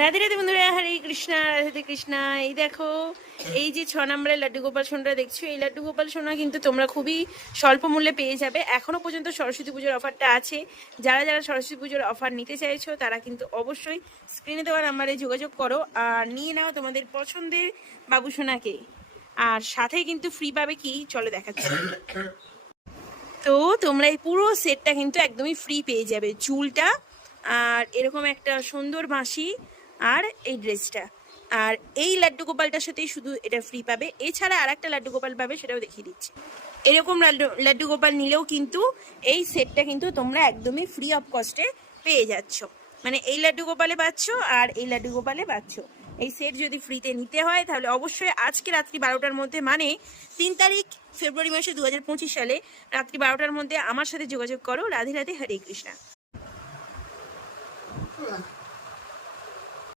রাধে রাধে বন্ধুরা, হরে কৃষ্ণা, রাধে কৃষ্ণা। এই দেখো, এই যে 6 নম্বরের লাড্ডু গোপাল সোনাটা দেখছো, এই লাড্ডু গোপাল সোনা কিন্তু তোমরা খুবই স্বল্প মূল্যে পেয়ে যাবে। এখনো পর্যন্ত সরস্বতী পুজোর অফারটা আছে। যারা যারা সরস্বতী পুজোর অফার নিতে চাইছো তারা কিন্তু অবশ্যই স্ক্রিনে দেওয়া নাম্বারে যোগাযোগ করো আর নিয়ে নাও তোমাদের পছন্দের বাবু সোনাকে। আর সাথে কিন্তু ফ্রি পাবে কি, চলো দেখাচ্ছি। তো তোমরা এই পুরো সেটটা কিন্তু একদমই ফ্রি পেয়ে যাবে। চুলটা আর এরকম একটা সুন্দর বাঁশি আর এই ড্রেসটা, আর এই লাড্ডু গোপালটার সাথেই শুধু এটা ফ্রি পাবে। এছাড়া আর একটা লাড্ডু গোপাল পাবে, সেটাও দেখিয়ে দিচ্ছি। এরকম লাড্ডু গোপাল নিলেও কিন্তু এই সেটটা কিন্তু তোমরা একদমই ফ্রি অফ কস্টে পেয়ে যাচ্ছ। মানে এই লাড্ডু গোপালে পাচ্ছ আর এই লাড্ডু গোপালে পাচ্ছ। এই সেট যদি ফ্রিতে নিতে হয় তাহলে অবশ্যই আজকে রাত্রি 12টার মধ্যে, মানে 3 তারিখ ফেব্রুয়ারি মাসে 2025 সালে রাত্রি 12টার মধ্যে আমার সাথে যোগাযোগ করো। রাধে রাধে, হরে কৃষ্ণা।